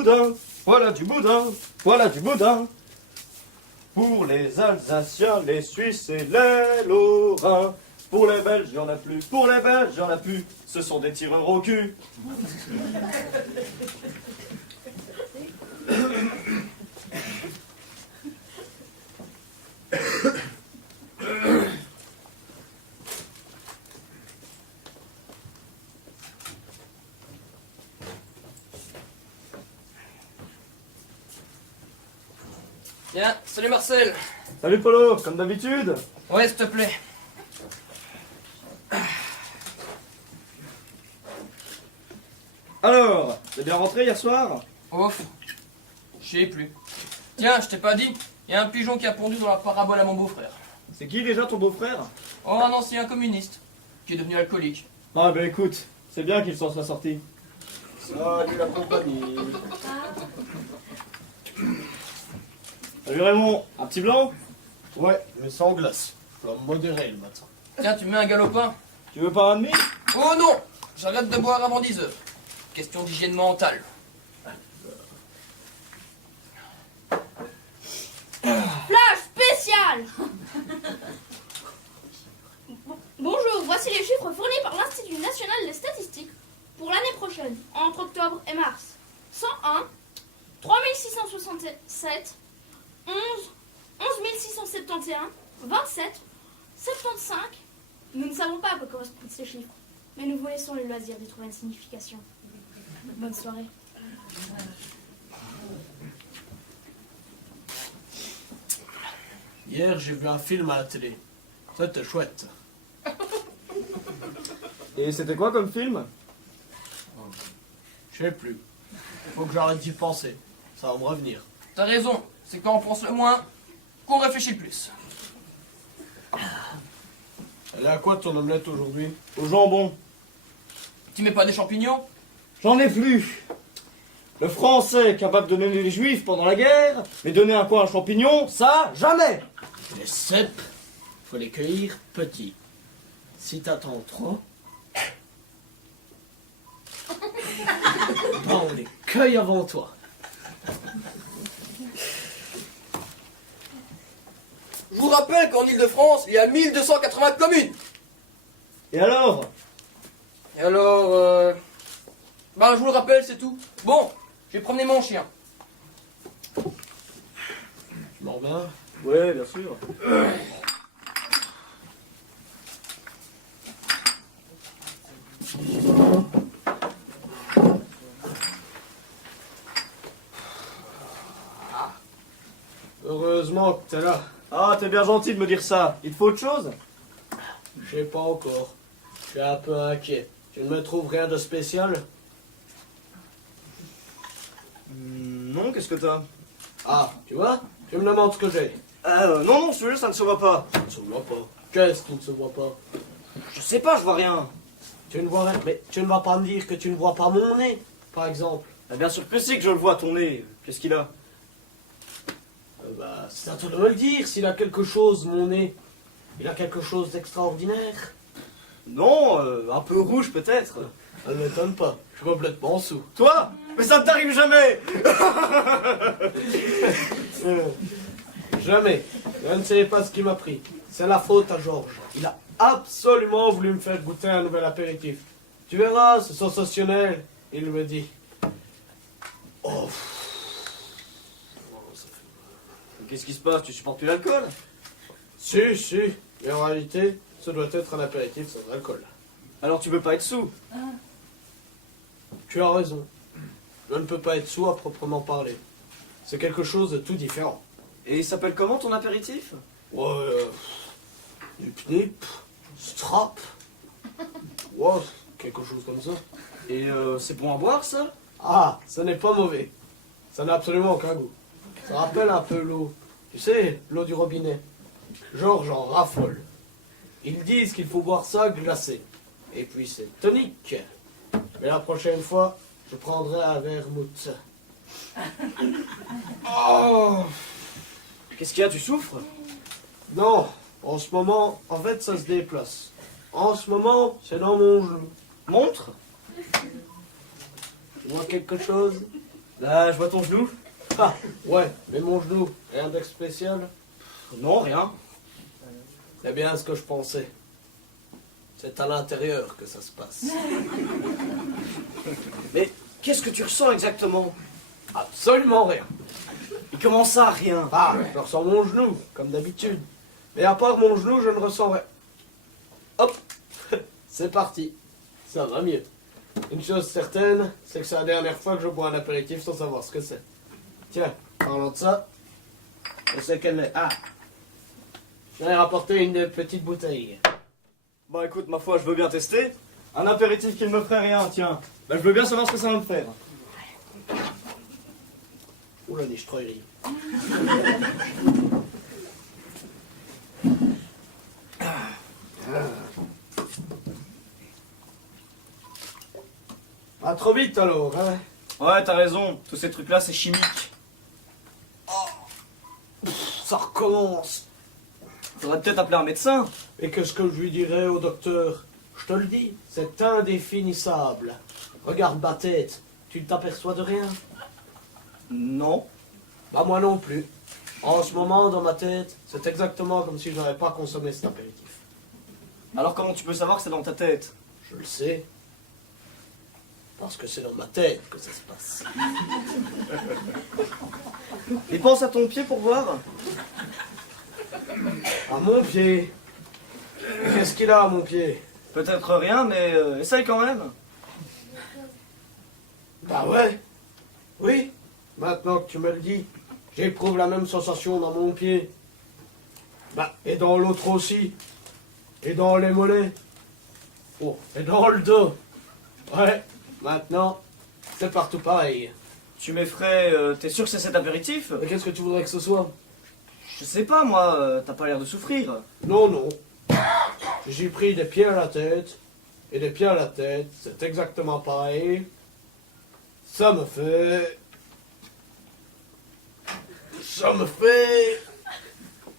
boudin, voilà du boudin, voilà du boudin. Pour les Alsaciens, les Suisses et les Lorrains. Pour les Belges, il n'y en a plus. Pour les Belges, il n'y en a plus. Ce sont des tireurs au cul. Bien, salut Marcel. Salut Polo, comme d'habitude. Ouais, s'il te plaît. Alors, t'es bien rentré hier soir? Ouf, je sais plus. Tiens, je t'ai pas dit, il y a un pigeon qui a pondu dans la parabole à mon beau-frère. C'est qui déjà ton beau-frère? Oh, un ancien communiste, qui est devenu alcoolique. Ah ben écoute, c'est bien qu'il s'en soit sorti. Salut la compagnie. Salut Raymond, un petit blanc? Ouais, mais sans glace. Je dois me modérer le matin. Tiens, tu me mets un galopin? Tu veux pas un demi? Oh non, j'arrête de boire avant 10 heures. Question d'hygiène mentale. Flash spécial. Bonjour, voici les chiffres fournis par l'Institut national des statistiques pour l'année prochaine, entre octobre et mars. 101, 3667, 11 671, 27, 75. Nous ne savons pas à quoi correspondent ces chiffres, mais nous vous laissons le loisir d'y trouver une signification. Bonne soirée. Hier, j'ai vu un film à la télé. C'était chouette. Et c'était quoi comme film? Je sais plus. Faut que j'arrête d'y penser. Ça va me revenir. T'as raison, c'est quand on pense le moins qu'on réfléchit le plus. Elle est à quoi ton omelette aujourd'hui? Au jambon. Tu mets pas des champignons? J'en ai plus. Le français est capable de donner les juifs pendant la guerre, mais donner un coin un champignon, ça, jamais. Les cèpes, faut les cueillir petits. Si t'attends trop, ben on les cueille avant toi. Je vous rappelle qu'en Ile-de-France, il y a 1280 communes. Et alors? Et alors, bah je vous le rappelle, c'est tout. Bon, je vais promener mon chien. Tu m'en reviens? Ouais, bien sûr. Heureusement que t'es là. Ah, t'es bien gentil de me dire ça. Il te faut autre chose? Je sais pas encore. Je suis un peu inquiet. Tu ne me trouves rien de spécial? Non, qu'est-ce que t'as? Ah, tu vois? Tu me demandes ce que j'ai. Non, non, celui-là, ça ne se voit pas. Ça ne se voit pas. Qu'est-ce qui ne se voit pas? Je sais pas, je vois rien. Tu ne vois rien. Mais tu ne vas pas me dire que tu ne vois pas mon nez, par exemple. Ah, bien sûr que si que je le vois, ton nez. Qu'est-ce qu'il a? Bah, c'est à toi de me le dire s'il a quelque chose, mon nez. Il a quelque chose d'extraordinaire. Non, un peu rouge peut-être. Ça ne m'étonne pas. Je suis complètement sous. Toi? Mais ça ne t'arrive jamais. Jamais. Je ne sais pas ce qui m'a pris. C'est la faute à Georges. Il a absolument voulu me faire goûter un nouvel apéritif. Tu verras, c'est sensationnel. Il me dit. Oh. Qu'est-ce qui se passe? Tu supportes plus l'alcool? Si, si. Mais en réalité, ce doit être un apéritif sans alcool. Alors tu veux pas être sous? Tu as raison. Je ne peux pas être sous à proprement parler. C'est quelque chose de tout différent. Et il s'appelle comment ton apéritif? Ouais, du knip, strap. Ouais, quelque chose comme ça. Et c'est bon à boire ça? Ah, ce n'est pas mauvais. Ça n'a absolument aucun goût. Ça rappelle un peu l'eau. Tu sais, l'eau du robinet. Georges en raffole. Ils disent qu'il faut boire ça glacé. Et puis c'est tonique. Mais la prochaine fois, je prendrai un vermouth. Oh! Qu'est-ce qu'il y a, tu souffres? Non, en ce moment, en fait, ça se déplace. En ce moment, c'est dans mon genou. Montre? Tu vois quelque chose? Là, je vois ton genou. Ah, ouais, mais mon genou, rien de spécial? Non, rien. C'est bien ce que je pensais. C'est à l'intérieur que ça se passe. Mais qu'est-ce que tu ressens exactement? Absolument rien. Et comment ça, rien? Ah, je ressens mon genou, comme d'habitude. Mais à part mon genou, je ne ressens rien. Hop, c'est parti. Ça va mieux. Une chose certaine, c'est que c'est la dernière fois que je bois un apéritif sans savoir ce que c'est. Tiens, parlons de ça. Je sais qu'elle est. Ah, j'en ai rapporté une petite bouteille. Bah écoute, ma foi, je veux bien tester. Un apéritif qui ne me ferait rien, tiens. Bah je veux bien savoir ce que ça va me faire. Oula, nicht treurig. Pas trop vite alors, hein? Ouais, t'as raison. Tous ces trucs-là, c'est chimique. Ça recommence. Faudrait peut-être appeler un médecin. Et qu'est-ce que je lui dirais au docteur? Je te le dis, c'est indéfinissable. Regarde ma tête, tu ne t'aperçois de rien? Non. Bah moi non plus. En ce moment, dans ma tête, c'est exactement comme si je n'avais pas consommé cet apéritif. Alors comment tu peux savoir que c'est dans ta tête? Je le sais. Parce que c'est dans ma tête que ça se passe. Et pense à ton pied pour voir. À mon pied. Qu'est-ce qu'il a à mon pied? Peut-être rien, mais essaye quand même. Bah ouais. Oui. Maintenant que tu me le dis, j'éprouve la même sensation dans mon pied. Bah, et dans l'autre aussi. Et dans les mollets. Oh, et dans le dos. Ouais. Maintenant, c'est partout pareil. Tu m'effraies, t'es sûr que c'est cet apéritif? Mais qu'est-ce que tu voudrais que ce soit? Je sais pas, moi, t'as pas l'air de souffrir. Non, non. J'ai pris des pieds à la tête. Et des pieds à la tête, c'est exactement pareil. Ça me fait...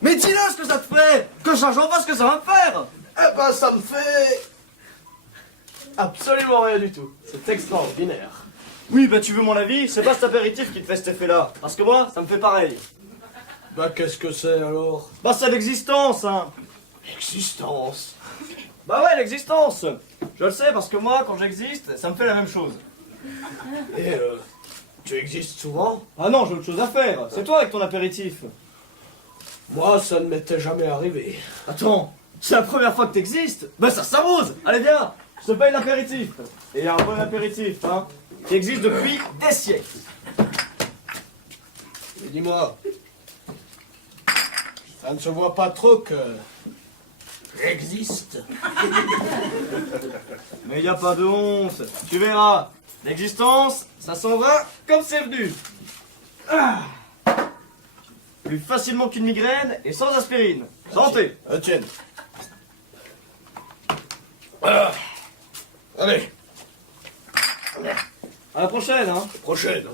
Mais dis-le ce que ça te fait! Que j'en vois ce que ça va me faire! Eh ben, ça me fait... absolument rien du tout. C'est extraordinaire. Oui, bah tu veux mon avis? C'est pas cet apéritif qui te fait cet effet-là. Parce que moi, ça me fait pareil. Bah, qu'est-ce que c'est alors? Bah c'est l'existence, hein! Existence. Bah ouais, l'existence! Je le sais parce que moi, quand j'existe, ça me fait la même chose. Et tu existes souvent? Ah non, j'ai autre chose à faire. C'est toi avec ton apéritif. Moi, ça ne m'était jamais arrivé. Attends, c'est la première fois que t'existes? Bah ça s'arrose! Allez viens! Je te paye l'apéritif. Et un bon apéritif, hein, qui existe depuis des siècles. Et dis-moi, ça ne se voit pas trop que j'existe. Mais y a pas de honte, tu verras. L'existence, ça s'en va comme c'est venu. Ah. Plus facilement qu'une migraine et sans aspirine. Santé! Tiens. Voilà. Allez, À la prochaine, hein. prochaine.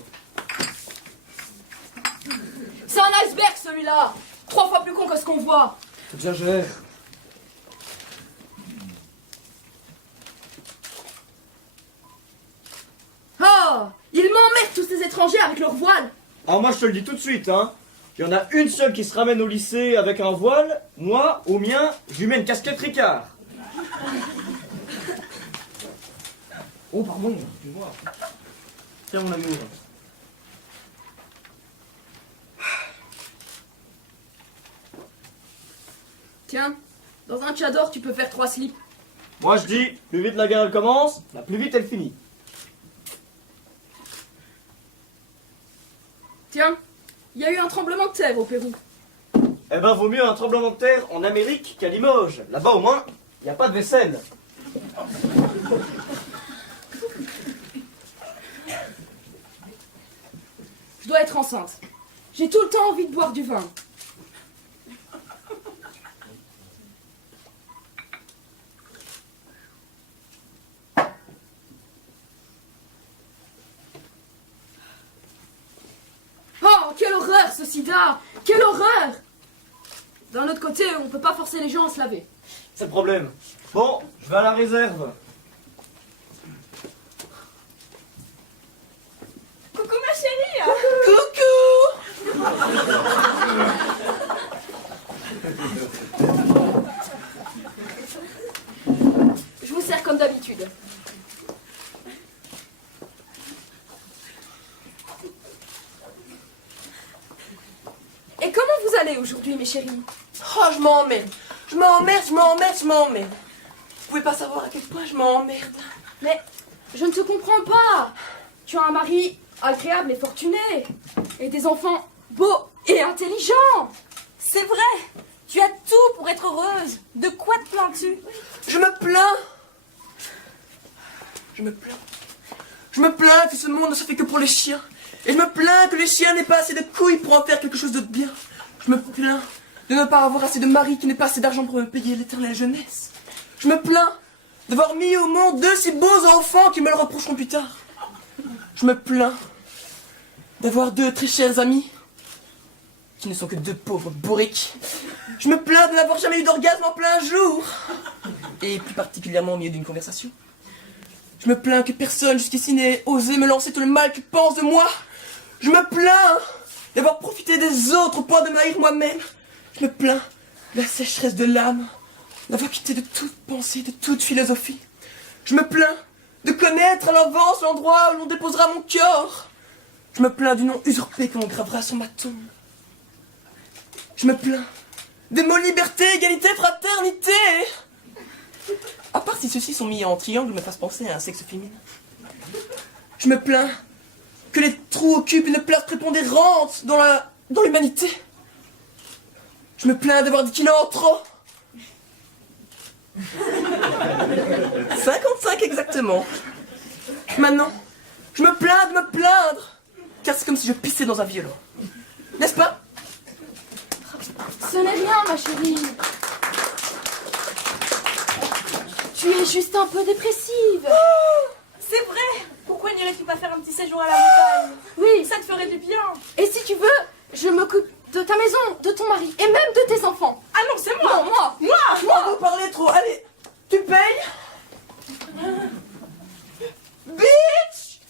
C'est un iceberg celui-là 3 fois plus con que ce qu'on voit. T'exagères. Oh, ils m'emmerdent tous ces étrangers avec leur voile. Alors moi je te le dis tout de suite, hein. Il y en a une seule qui se ramène au lycée avec un voile. Moi, au mien, je lui mets une casquette Ricard. Oh pardon, excuse-moi. Tiens mon amour. Tiens, dans un tchador, tu peux faire 3 slips. Moi je dis, plus vite la guerre elle commence, la plus vite elle finit. Tiens, il y a eu un tremblement de terre au Pérou. Eh ben vaut mieux un tremblement de terre en Amérique qu'à Limoges. Là-bas au moins, il n'y a pas de vaisselle. Je dois être enceinte. J'ai tout le temps envie de boire du vin. Oh, quelle horreur ce sida! Quelle horreur! D'un autre côté, on peut pas forcer les gens à se laver. C'est le problème. Bon, je vais à la réserve. Coucou ma chérie! Je vous sers comme d'habitude. Et comment vous allez aujourd'hui, mes chéris? Oh, je m'emmerde. Je m'emmerde, je m'emmerde, je m'emmerde. Vous pouvez pas savoir à quel point je m'emmerde. Mais je ne te comprends pas. Tu as un mari agréable et fortuné. Et des enfants beaux et intelligents. C'est vrai. Tu as tout pour être heureuse. De quoi te plains-tu? Je me plains. Je me plains. Je me plains que ce monde ne se fait que pour les chiens. Et je me plains que les chiens n'aient pas assez de couilles pour en faire quelque chose de bien. Je me plains de ne pas avoir assez de mari qui n'ait pas assez d'argent pour me payer l'éternelle jeunesse. Je me plains d'avoir mis au monde deux si beaux enfants qui me le reprocheront plus tard. Je me plains d'avoir deux très chers amis qui ne sont que deux pauvres bourriques. Je me plains de n'avoir jamais eu d'orgasme en plein jour. Et plus particulièrement au milieu d'une conversation. Je me plains que personne jusqu'ici n'ait osé me lancer tout le mal qu'il pense de moi. Je me plains d'avoir profité des autres au point de m'haïr moi-même. Je me plains de la sécheresse de l'âme, d'avoir quitté de toute pensée, de toute philosophie. Je me plains de connaître à l'avance l'endroit où l'on déposera mon cœur. Je me plains du nom usurpé que l'on gravera sur ma tombe. Je me plains des mots liberté, égalité, fraternité. À part si ceux-ci sont mis en triangle me fassent penser à un sexe féminin. Je me plains que les trous occupent une place prépondérante dans l'humanité. Je me plains d'avoir 10 kilos en trop. 55 exactement. Maintenant, je me plains de me plaindre, car c'est comme si je pissais dans un violon. N'est-ce pas? Ce n'est rien, ma chérie. Tu es juste un peu dépressive. C'est vrai. Pourquoi n'irais-tu pas faire un petit séjour à la montagne? Oui. Ça te ferait du bien. Et si tu veux, je m'occupe de ta maison, de ton mari et même de tes enfants. Ah non, c'est moi. Non, moi. Vous parlez trop. Allez, tu payes? Bitch!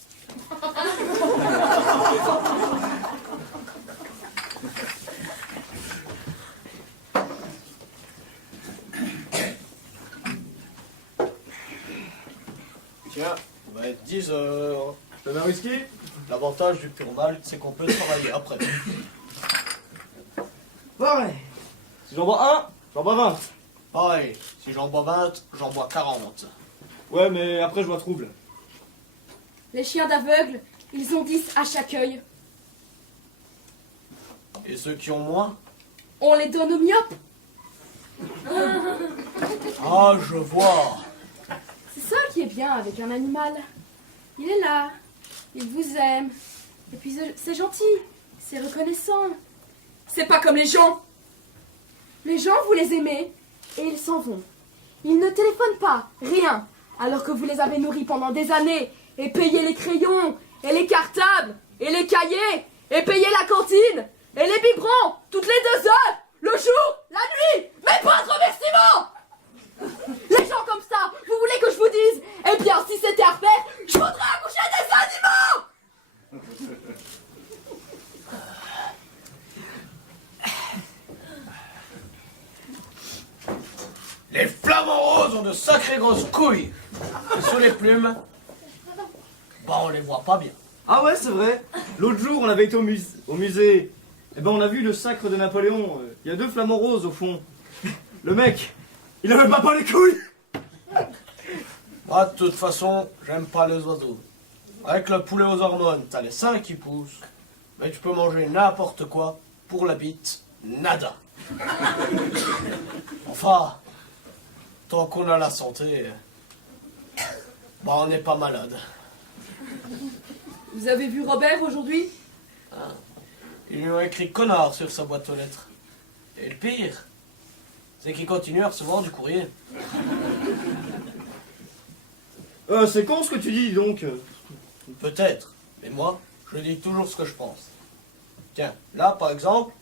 Tiens, on va être 10 heures. Je te mets un whisky? L'avantage du pur malt, c'est qu'on peut travailler après. Ouais. Si j'en bois un, j'en bois 20. Pareil, si j'en bois 20, j'en bois 40. Ouais, mais après je vois trouble. Les chiens d'aveugle, ils ont 10 à chaque œil. Et ceux qui ont moins? On les donne aux myopes. Ah, je vois. C'est ça qui est bien avec un animal. Il est là, il vous aime. Et puis c'est gentil, c'est reconnaissant. C'est pas comme les gens. Les gens, vous les aimez et ils s'en vont. Ils ne téléphonent pas, rien, alors que vous les avez nourris pendant des années et payé les crayons et les cartables et les cahiers et payé la cantine et les biberons toutes les 2 heures, le jour, la nuit, mais pas de remerciements. Les gens comme ça, vous voulez que je vous dise? Eh bien, si c'était à refaire, je voudrais accoucher des animaux. Les flamants roses ont de sacrées grosses couilles. Et sous les plumes, bah on les voit pas bien. Ah ouais, c'est vrai. L'autre jour, on avait été au musée. Et ben on a vu le sacre de Napoléon. Il y a 2 flamants roses au fond. Le mec, il a même pas les couilles. Moi, de toute façon, j'aime pas les oiseaux. Avec le poulet aux hormones, t'as les seins qui poussent, mais tu peux manger n'importe quoi. Pour la bite, nada. Enfin, tant qu'on a la santé, bah on n'est pas malade. Vous avez vu Robert aujourd'hui? Ils lui ont écrit connard sur sa boîte aux lettres. Et le pire, c'est qu'il continue à recevoir du courrier. C'est con ce que tu dis donc. Peut-être, mais moi, je dis toujours ce que je pense. Tiens, là par exemple,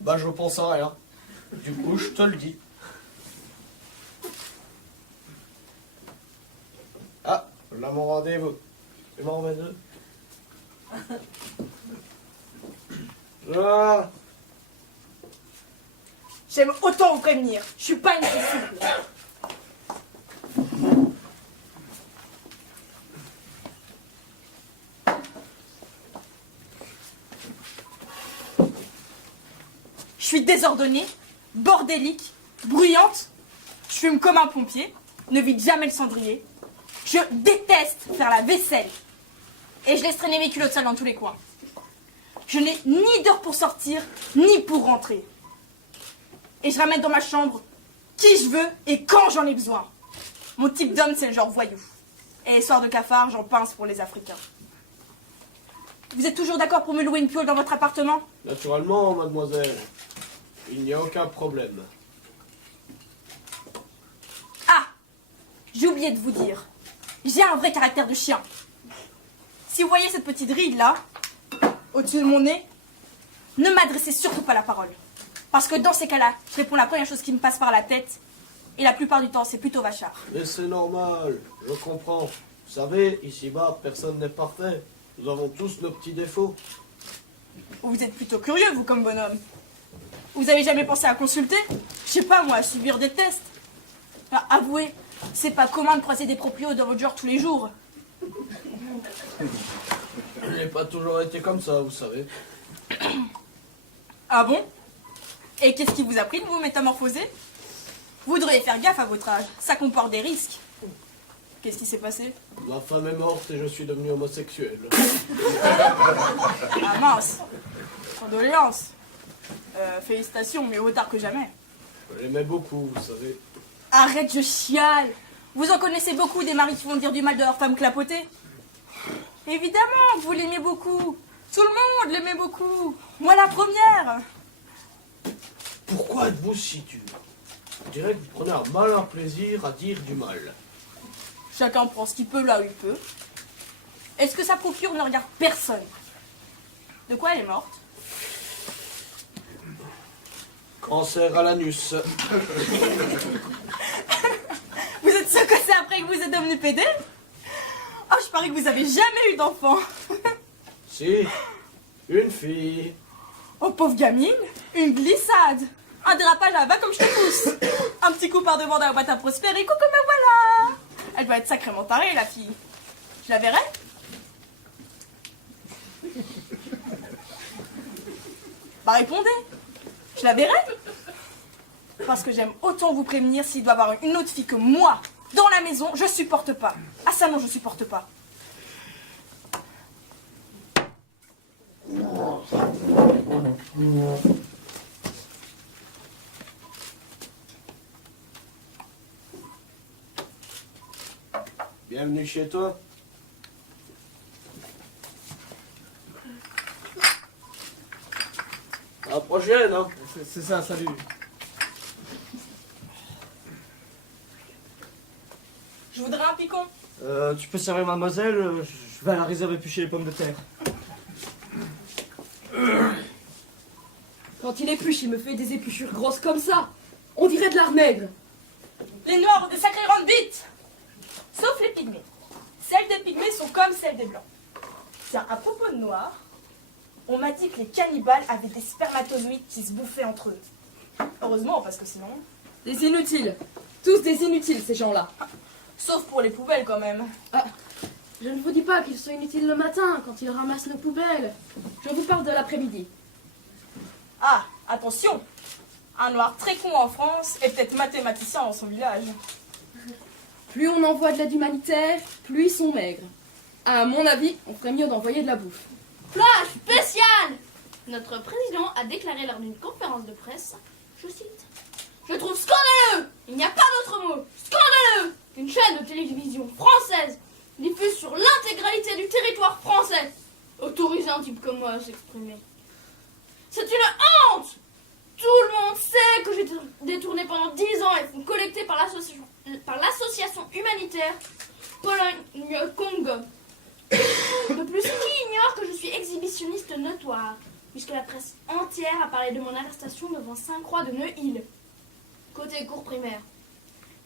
bah je pense à rien. Du coup, je te le dis. Ah, là mon rendez-vous. Tu m'en remets 2. Ah, J'aime autant vous prévenir. Je suis pas une fille souple. Je suis désordonnée, bordélique, bruyante. Je fume comme un pompier, ne vide jamais le cendrier. Je déteste faire la vaisselle. Et je laisse traîner mes culottes sales dans tous les coins. Je n'ai ni d'heure pour sortir, ni pour rentrer. Et je ramène dans ma chambre qui je veux et quand j'en ai besoin. Mon type d'homme, c'est le genre voyou. Et les soirs de cafard, j'en pince pour les Africains. Vous êtes toujours d'accord pour me louer une piole dans votre appartement? naturellement, mademoiselle. Il n'y a aucun problème. Ah! J'ai oublié de vous dire. J'ai un vrai caractère de chien. Si vous voyez cette petite ride là, au-dessus de mon nez, ne m'adressez surtout pas la parole. Parce que dans ces cas-là, je réponds la première chose qui me passe par la tête. Et la plupart du temps, c'est plutôt vachard. Mais c'est normal, je comprends. Vous savez, ici-bas, personne n'est parfait. Nous avons tous nos petits défauts. Vous êtes plutôt curieux, vous, comme bonhomme. Vous avez jamais pensé à consulter? Je sais pas, moi, à subir des tests. Enfin, avouez, c'est pas commun de croiser des proprios dans votre genre tous les jours. Je n'ai pas toujours été comme ça, vous savez. Ah bon? Et qu'est-ce qui vous a pris de vous métamorphoser? Vous devriez faire gaffe à votre âge, ça comporte des risques. Qu'est-ce qui s'est passé? Ma femme est morte et je suis devenu homosexuel. Ah mince! Condoléances. Félicitations, mieux vaut tard que jamais. Je l'aimais beaucoup, vous savez. Arrête, je chiale! Vous en connaissez beaucoup des maris qui vont dire du mal de leur femme clapotée? Évidemment que vous l'aimez beaucoup! Tout le monde l'aimait beaucoup! Moi la première! Pourquoi êtes-vous si dur? On dirait que vous prenez un malin plaisir à dire du mal. Chacun prend ce qu'il peut là où il peut. Est-ce que sa procure ne regarde personne? De quoi elle est morte? Cancer à l'anus. Vous êtes sûr que c'est après que vous êtes devenu pédé? Oh, je parie que vous avez jamais eu d'enfant. Si, une fille. Oh, pauvre gamine, une glissade. Un dérapage à 20 comme je te pousse. Un petit coup par devant dans la boîte à prospérer, coucou me voilà. Elle doit être sacrément tarée, la fille. Je la verrai? Bah répondez. Je la verrai? Parce que j'aime autant vous prévenir s'il doit y avoir une autre fille que moi dans la maison, je supporte pas. Ah ça non, je supporte pas. Bienvenue chez toi. À la prochaine, hein. C'est ça, salut. Je voudrais un picon. Tu peux servir mademoiselle, je vais à la réserve éplucher les pommes de terre. Quand il épluche, il me fait des épluchures grosses comme ça. On dirait de l'art maigre. Les noirs ont des sacrées grandes bites. Sauf les pygmées. Celles des pygmées sont comme celles des blancs. Tiens, à propos de noirs, on m'a dit que les cannibales avaient des spermatozoïdes qui se bouffaient entre eux. Heureusement, parce que sinon... Des inutiles. Tous des inutiles, ces gens-là. Sauf pour les poubelles, quand même. Ah, je ne vous dis pas qu'ils sont inutiles le matin, quand ils ramassent nos poubelles. Je vous parle de l'après-midi. Ah, attention. Un noir très con en France est peut-être mathématicien dans son village. Plus on envoie de l'aide humanitaire, plus ils sont maigres. À mon avis, on ferait mieux d'envoyer de la bouffe. Flash spécial! Notre président a déclaré lors d'une conférence de presse, je cite, « Je trouve scandaleux, il n'y a pas d'autre mot, scandaleux, une chaîne de télévision française diffuse sur l'intégralité du territoire français, autorisez un type comme moi à s'exprimer. C'est une honte! Tout le monde sait que j'ai détourné pendant 10 ans et fonds collectés par l'association humanitaire Pologne-Congo. De plus, qui ignore que je suis exhibitionniste notoire, puisque la presse entière a parlé de mon arrestation devant Sainte-Croix de Neuilly, côté cours primaire.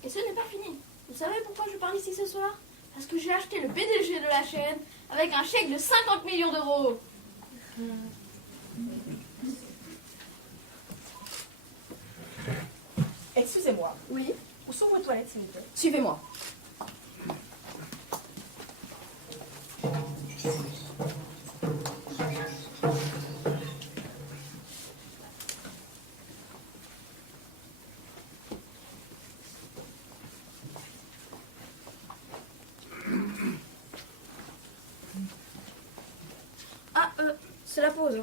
Et ce n'est pas fini. Vous savez pourquoi je parle ici ce soir? Parce que j'ai acheté le PDG de la chaîne avec un chèque de 50 millions d'euros. moi. Oui, Où sont vos toilettes, s'il vous plaît? suivez-moi. Ah, c'est la pause.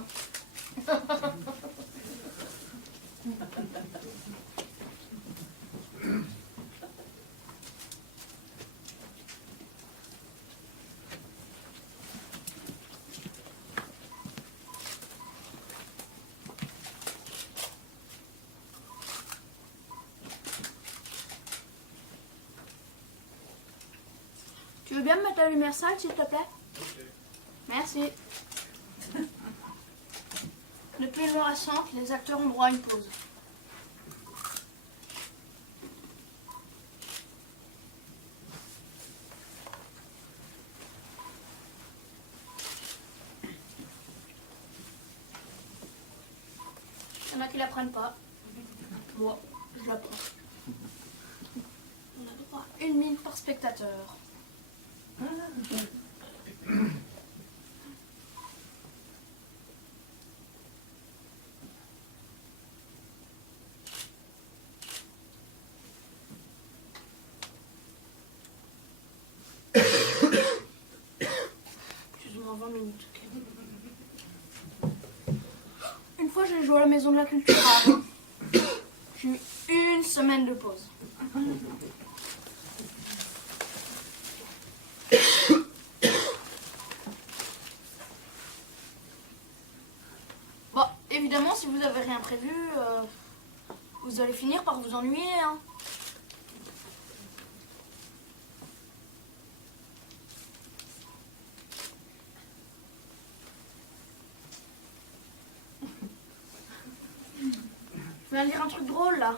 Tu veux bien me mettre la lumière sale, s'il te plaît? Merci. Depuis une heure à 5, les acteurs ont droit à une pause. Il y en a qui la prennent pas. Moi, je la prends. On a droit à 1 minute par spectateur. Plus ou moins 20 minutes. Ok. Une fois, j'ai joué à la Maison de la Culture. J'ai eu 1 semaine de pause. Bon, évidemment, si vous avez rien prévu, vous allez finir par vous ennuyer, hein. Je viens lire un truc drôle, là.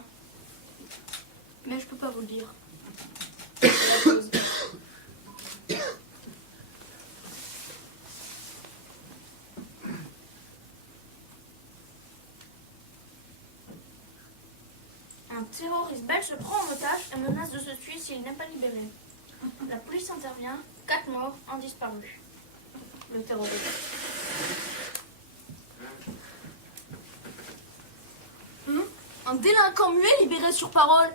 Mais je peux pas vous le dire. C'est la pause. Un terroriste belge se prend en otage et menace de se tuer s'il n'est pas libéré. La police intervient, 4 morts, 1 disparu. Le terroriste. Un délinquant muet libéré sur parole.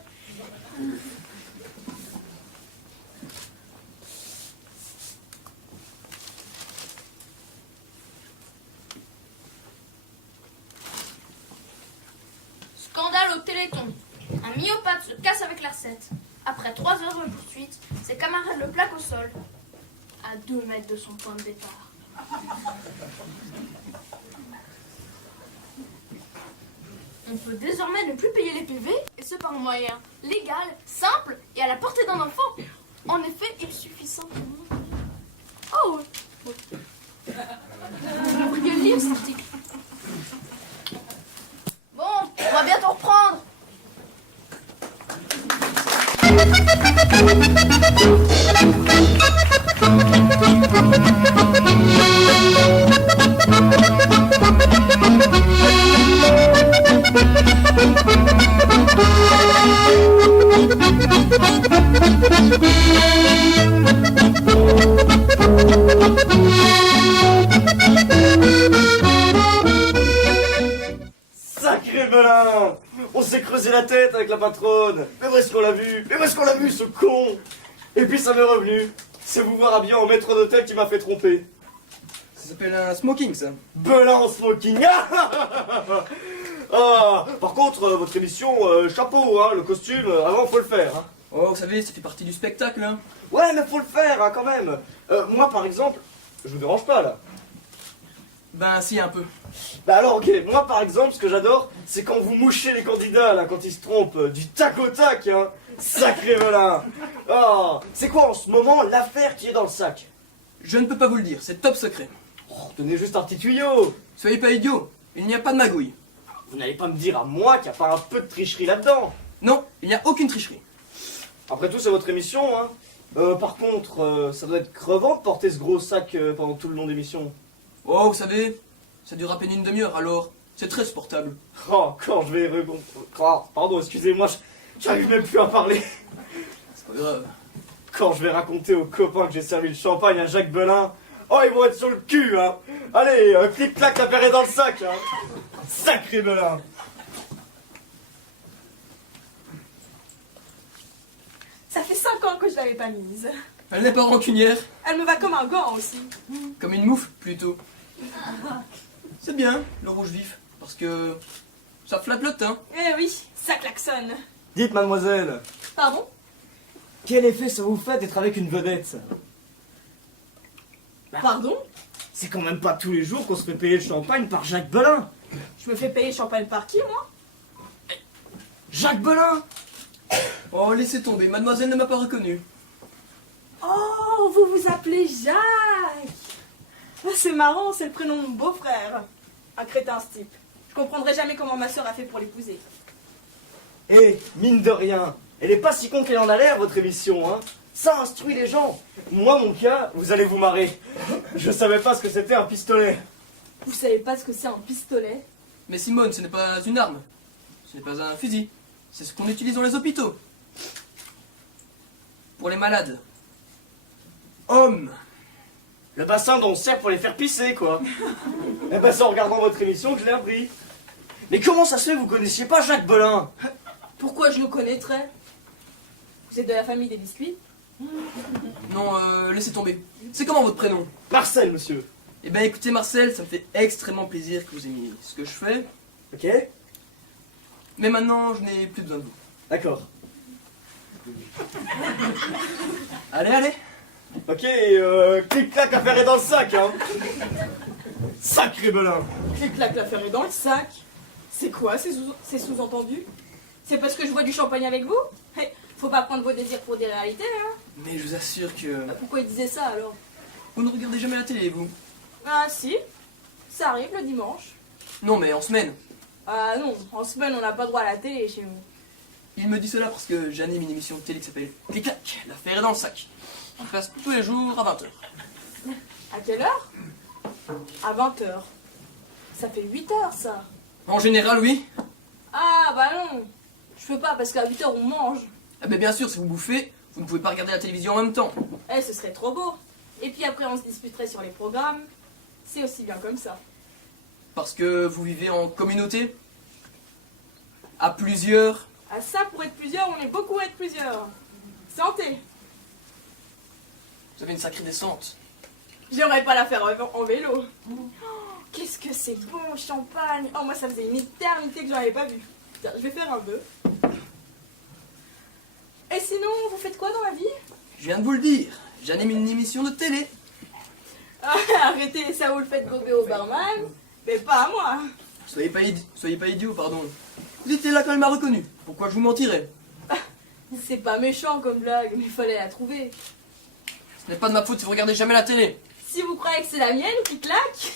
Scandale au Téléthon. Un myopathe se casse avec la recette. Après 3 heures de poursuite, ses camarades le plaquent au sol, à 2 mètres de son point de départ. On peut désormais ne plus payer les PV, et ce par un moyen légal, simple et à la portée d'un enfant. En effet, il suffit simplement... Oh oui. Vous devriez lire cet article. Bon, on va bientôt reprendre. Sacré Belin! On s'est creusé la tête avec la patronne. Mais où est-ce qu'on l'a vu? Mais où est-ce qu'on l'a vu, ce con? Et puis ça m'est revenu. C'est vous voir habillé en maître d'hôtel qui m'a fait tromper. Ça s'appelle un smoking, ça. Belin en smoking. Ah, par contre, votre émission, chapeau, hein, le costume, avant faut le faire. Hein. Oh, vous savez, ça fait partie du spectacle, hein. Ouais, mais faut le faire, hein, quand même. Moi, par exemple, je vous dérange pas, là. Ben, si, un peu. Bah alors, ok, moi, par exemple, ce que j'adore, c'est quand vous mouchez les candidats, là, quand ils se trompent, du tac au tac, hein. Sacré Belin. Ah, c'est quoi, en ce moment, l'affaire qui est dans le sac? Je ne peux pas vous le dire, c'est top secret. Oh, tenez juste un petit tuyau. Soyez pas idiot, il n'y a pas de magouille. Vous n'allez pas me dire à moi qu'il n'y a pas un peu de tricherie là-dedans. Non, il n'y a aucune tricherie. Après tout, c'est votre émission, hein. Par contre, ça doit être crevant de porter ce gros sac pendant tout le long de l'émission. Oh, vous savez, ça dure à peine une demi-heure, alors c'est très supportable. Oh, quand je vais... Oh, pardon, excusez-moi, J'arrive même plus à parler. C'est pas grave. Quand je vais raconter aux copains que j'ai servi le champagne à Jacques Belin, oh, ils vont être sur le cul, hein. Allez, clic-clac, l'affaire est dans le sac, hein. Sacré Belin. Ça fait 5 ans que je l'avais pas mise. Elle n'est pas rancunière, Elle me va comme un gant aussi. comme une moufle plutôt. C'est bien, le rouge vif, parce que ça flatte le teint. Eh oui, ça klaxonne. Dites, mademoiselle, Pardon? quel effet ça vous fait d'être avec une vedette? Pardon? C'est quand même pas tous les jours qu'on se fait payer le champagne par Jacques Belin. Je me fais payer champagne par qui, moi? Jacques Belin. Oh, laissez tomber, mademoiselle ne m'a pas reconnu. Oh, vous vous appelez Jacques. Ah, c'est marrant, c'est le prénom de mon beau-frère. Un crétin, ce type. Je comprendrai jamais comment ma soeur a fait pour l'épouser. Eh, mine de rien, elle est pas si con qu'elle en a l'air, votre émission, hein. Ça instruit les gens. Moi, mon cas, vous allez vous marrer. Je savais pas ce que c'était un pistolet. Vous savez pas ce que c'est un pistolet? Mais Simone, ce n'est pas une arme. Ce n'est pas un fusil. C'est ce qu'on utilise dans les hôpitaux. Pour les malades. Hommes. Le bassin dont on se sert pour les faire pisser, quoi. Eh ben, c'est en regardant votre émission que je l'ai appris. Mais comment ça se fait que vous connaissiez pas Jacques Belin? Pourquoi je le connaîtrais? Vous êtes de la famille des biscuits? Non, laissez tomber. C'est comment votre prénom? Marcel, monsieur. Eh ben écoutez Marcel, ça me fait extrêmement plaisir que vous aimiez ce que je fais. Ok? Mais maintenant, je n'ai plus besoin de vous. D'accord. Allez, allez. Ok, clic-clac, affaire est dans le sac, hein. Sacré Belin. Clic-clac, l'affaire est dans le sac. C'est quoi ces sous-entendus? C'est parce que je bois du champagne avec vous? Hey, faut pas prendre vos désirs pour des réalités, hein. Mais je vous assure que... Pourquoi il disait ça alors? Vous ne regardez jamais la télé, vous? Ah si, ça arrive le dimanche. Non, mais en semaine. Ah non, en semaine on n'a pas droit à la télé chez nous. Il me dit cela parce que j'anime une émission de télé qui s'appelle Clic-clac, l'affaire est dans le sac. On passe tous les jours à 20h. À quelle heure? À 20h. Ça fait 8h ça. En général, oui. Ah bah non, je peux pas parce qu'à 8h on mange. Ah ben bien sûr, si vous bouffez, vous ne pouvez pas regarder la télévision en même temps. Eh, ce serait trop beau. Et puis après on se disputerait sur les programmes. C'est aussi bien comme ça. Parce que vous vivez en communauté. À plusieurs. À ça, pour être plusieurs, on est beaucoup à être plusieurs. Santé. Vous avez une sacrée descente. J'aimerais pas la faire en vélo. Oh, qu'est-ce que c'est bon, champagne. Oh, moi, ça faisait une éternité que j'en avais pas bu. Tiens, je vais faire un peu. Et sinon, vous faites quoi dans la vie? Je viens de vous le dire. J'anime une émission de télé. Ah, arrêtez, ça vous le faites gober au barman. Mais pas à moi. Soyez pas idiot, pardon. Vous étiez là quand elle m'a reconnu. Pourquoi je vous mentirais? C'est pas méchant comme blague, mais il fallait la trouver. Ce n'est pas de ma faute si vous regardez jamais la télé. Si vous croyez que c'est la mienne qui claque.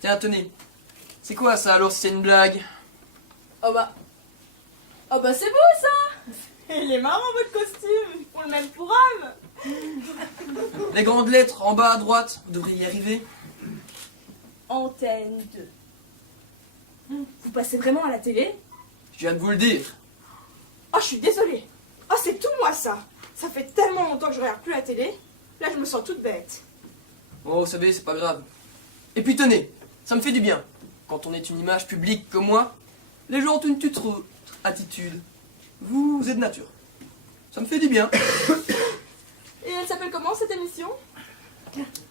Tiens, tenez. C'est quoi ça alors si c'est une blague? Oh bah c'est beau ça. Il est marrant votre costume. On le met pour âme. Les grandes lettres en bas à droite, vous devriez y arriver. Antenne 2. Vous passez vraiment à la télé? Je viens de vous le dire. Oh, je suis désolée. Oh, c'est tout moi ça. Ça fait tellement longtemps que je regarde plus la télé. Là, je me sens toute bête. Oh, vous savez, c'est pas grave. Et puis tenez, ça me fait du bien. Quand on est une image publique comme moi, les gens ont une toute autre attitude. Vous êtes nature. Ça me fait du bien. Et elle s'appelle comment cette émission?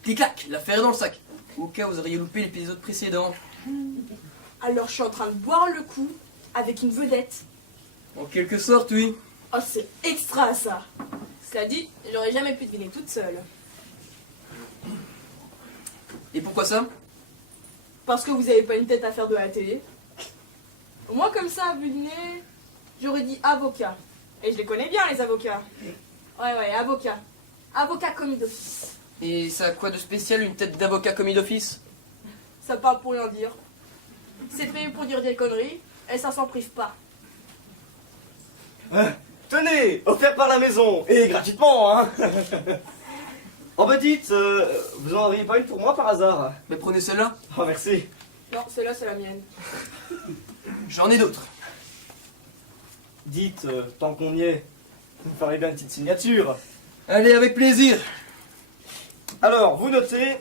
Clic-clac, l'affaire est dans le sac. Au cas où vous auriez loupé l'épisode précédent. Alors, je suis en train de boire le coup avec une vedette. En quelque sorte, oui. Oh, c'est extra ça. Cela dit, j'aurais jamais pu deviner toute seule. Et pourquoi ça? Parce que vous avez pas une tête à faire de la télé. Moi, comme ça, à vue de nez, j'aurais dit avocat. Et je les connais bien, les avocats. Ouais, avocat. Avocat commis d'office. Et ça a quoi de spécial une tête d'avocat commis d'office? Ça parle pour rien dire. C'est prévu pour dire des conneries, et ça s'en prive pas. Tenez, offert par la maison, et gratuitement, hein. Oh bah dites, vous en auriez pas une pour moi par hasard? Mais prenez celle-là. Oh merci. Non, celle-là, c'est la mienne. J'en ai d'autres. Dites, tant qu'on y est, vous me ferez bien une petite signature. Allez, avec plaisir. Alors, vous notez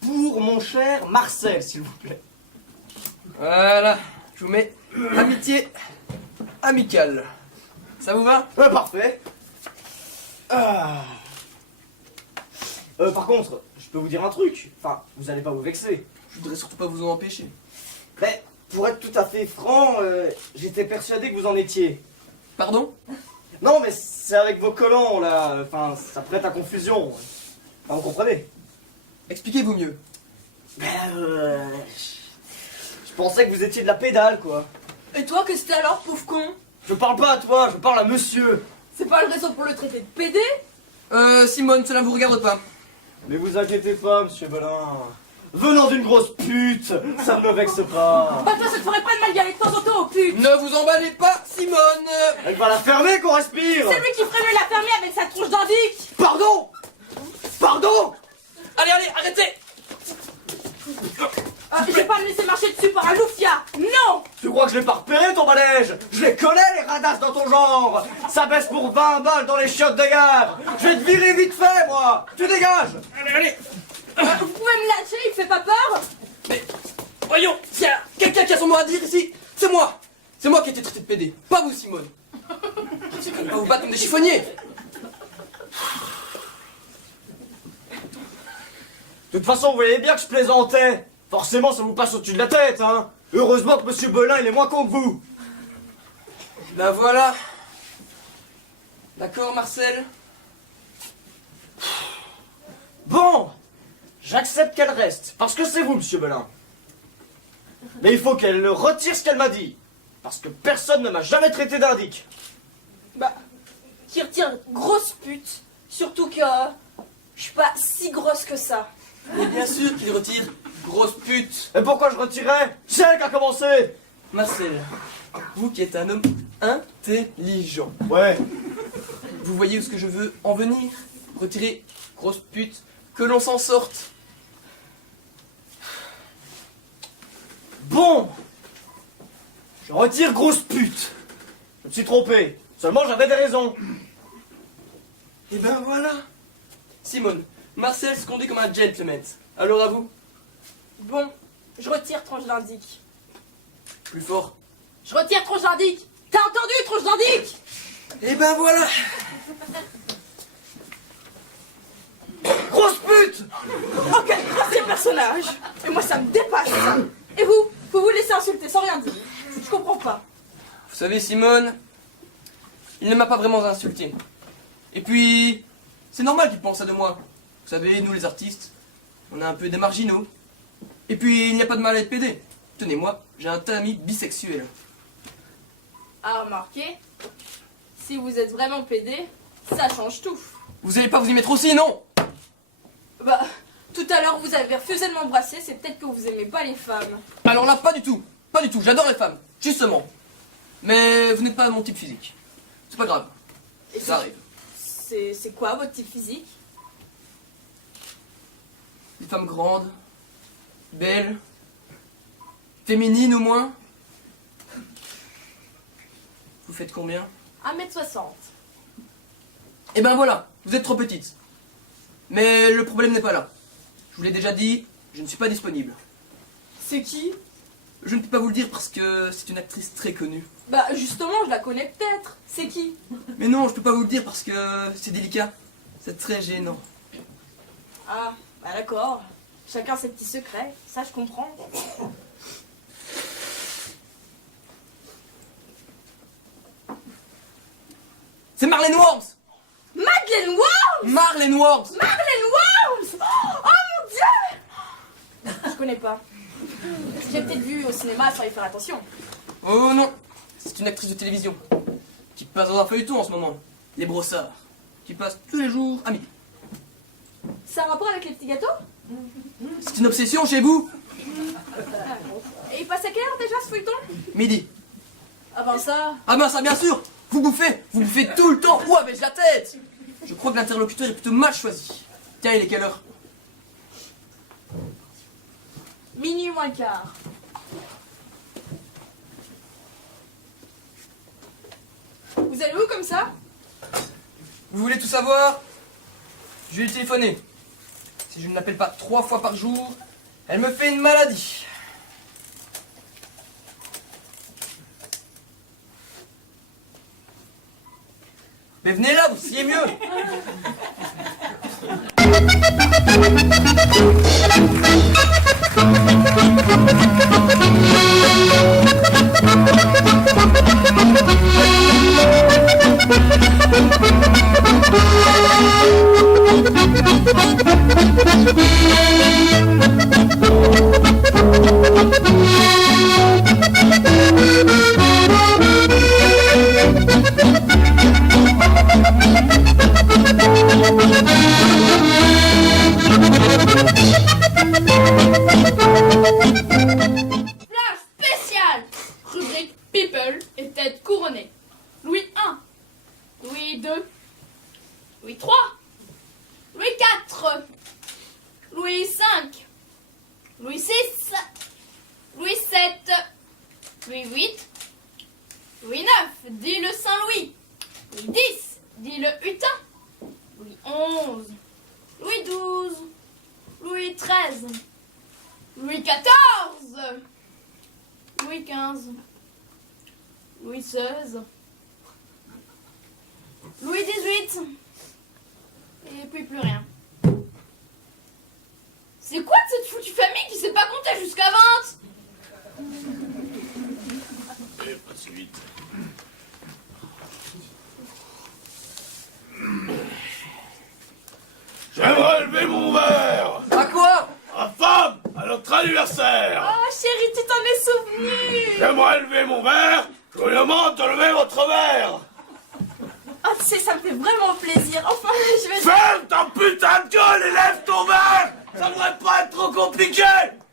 pour mon cher Marcel, s'il vous plaît. Voilà, je vous mets amitié amicale. Ça vous va? Parfait. Ah. Par contre, je peux vous dire un truc. Enfin, vous allez pas vous vexer. Je voudrais surtout pas vous en empêcher. Mais, pour être tout à fait franc, j'étais persuadé que vous en étiez. Pardon? Non, mais c'est avec vos collants, là. Enfin, ça prête à confusion. Enfin, vous comprenez? Expliquez-vous mieux. Ben, je pensais que vous étiez de la pédale, quoi. Et toi, qu'est-ce que t'es alors, pauvre con? Je parle pas à toi, je parle à monsieur. C'est pas le raison pour le traiter de pédé? Simone, cela ne vous regarde pas. Mais vous inquiétez pas, monsieur Belin. Venant d'une grosse pute, ça me vexe pas. Bah toi, ça te ferait pas de mal d'y aller de temps en temps, au pute. Ne vous emballez pas, Simone. Elle va la fermer qu'on respire. C'est lui qui ferait mieux la fermer avec sa tronche d'indique. Pardon. Pardon. Allez, allez, arrêtez. Ah, je vais pas me laisser marcher dessus par un loufia. Non. Tu crois que je l'ai pas repéré ton manège? Je les connais les radasses dans ton genre. Ça baisse pour 20 balles dans les chiottes de gare. Je vais te virer vite fait moi. Tu dégages. Allez, allez. Vous pouvez me lâcher, il fait pas peur? Mais, voyons, s'il y a quelqu'un qui a son mot à dire ici, c'est moi. C'est moi qui ai été traité de PD, pas vous, Simone. C'est quand même pas vous battre comme des chiffonniers. De toute façon, vous voyez bien que je plaisantais. Forcément, ça vous passe au-dessus de la tête, hein. Heureusement que monsieur Belin, il est moins con que vous. Ben voilà. D'accord, Marcel? Bon, j'accepte qu'elle reste, parce que c'est vous, monsieur Belin. Mais il faut qu'elle retire ce qu'elle m'a dit, parce que personne ne m'a jamais traité d'indique. Bah, qui retire grosse pute. Surtout que je suis pas si grosse que ça. Et bien sûr qu'il retire, grosse pute. Et pourquoi je retirais? C'est elle qui a commencé. Marcel, vous qui êtes un homme intelligent, Ouais. vous voyez où ce que je veux en venir? Retirer, grosse pute, que l'on s'en sorte. Bon, je retire grosse pute. Je me suis trompé. Seulement j'avais des raisons. Et ben voilà. Simone, Marcel se conduit comme un gentleman. Alors à vous? Bon, je retire tronche d'indique. Plus fort. Je retire tronche d'indique. T'as entendu, tronche d'indique? Et ben voilà. Grosse pute. Oh, quel grossier personnage. Et moi, ça me dépasse, ça. Et vous vous laissez insulter sans rien dire. Je comprends pas. Vous savez, Simone, il ne m'a pas vraiment insulté. Et puis, c'est normal qu'il pense ça de moi. Vous savez, nous les artistes, on est un peu des marginaux. Et puis, il n'y a pas de mal à être pédé. Tenez, moi, j'ai un tas d'amis bisexuels. Ah, remarquez, si vous êtes vraiment pédé, ça change tout. Vous allez pas vous y mettre aussi, non? Bah, tout à l'heure, vous avez refusé de m'embrasser, c'est peut-être que vous aimez pas les femmes. Alors là, pas du tout. Pas du tout. J'adore les femmes. Justement. Mais vous n'êtes pas mon type physique. C'est pas grave. Et Ça arrive. c'est quoi votre type physique? Des femmes grandes, belles, féminines au moins. Vous faites combien? 1m60. Eh ben voilà, vous êtes trop petite. Mais le problème n'est pas là. Je vous l'ai déjà dit, je ne suis pas disponible. C'est qui? Je ne peux pas vous le dire parce que c'est une actrice très connue. Bah, justement, je la connais peut-être. C'est qui? Mais non, je peux pas vous le dire parce que c'est délicat. C'est très gênant. Ah, bah d'accord. Chacun ses petits secrets, ça je comprends. C'est Marlène Worms! Madeleine Worms! Marlène Worms! Madeleine Worms! Oh mon dieu! Je connais pas. J'ai peut-être vu au cinéma sans y faire attention. Oh non, c'est une actrice de télévision qui passe dans un feuilleton en ce moment. Les Brossards, qui passe tous les jours à midi. Ça a un rapport avec les petits gâteaux? C'est une obsession chez vous? Et il passe à quelle heure déjà ce feuilleton? Midi. Ah ben ça... Ah ben ça bien sûr, vous bouffez tout le temps. Où avais-je la tête? Je crois que l'interlocuteur est plutôt mal choisi. Tiens, il est quelle heure? Minuit moins le quart. Vous allez où comme ça? Vous voulez tout savoir? Je vais lui téléphoner. Si je ne l'appelle pas 3 fois par jour, elle me fait une maladie. Mais venez là, vous sciez mieux. Flash spécial. Rubrique People et tête couronnée. Louis I, Louis II, Louis III, Louis IV, Louis V, Louis VI, Louis VII, Louis VIII, Louis IX, dit le Saint-Louis, Louis X, dit le Hutin, Louis XI, Louis XII, Louis XIII, Louis XIV, Louis XV, Louis XVI, Louis XVIII, et puis plus rien. C'est quoi de cette foutue famille qui sait pas compter jusqu'à 20? Et pas de suite. J'aimerais lever mon verre À quoi? à femme à notre anniversaire. Oh chérie, tu t'en es souvenu. J'aimerais lever mon verre. Je vous demande de lever votre verre. Oh tu sais, ça me fait vraiment plaisir. Enfin, je vais... Ferme ta putain de gueule et lève ton verre. Ça devrait pas être trop compliqué.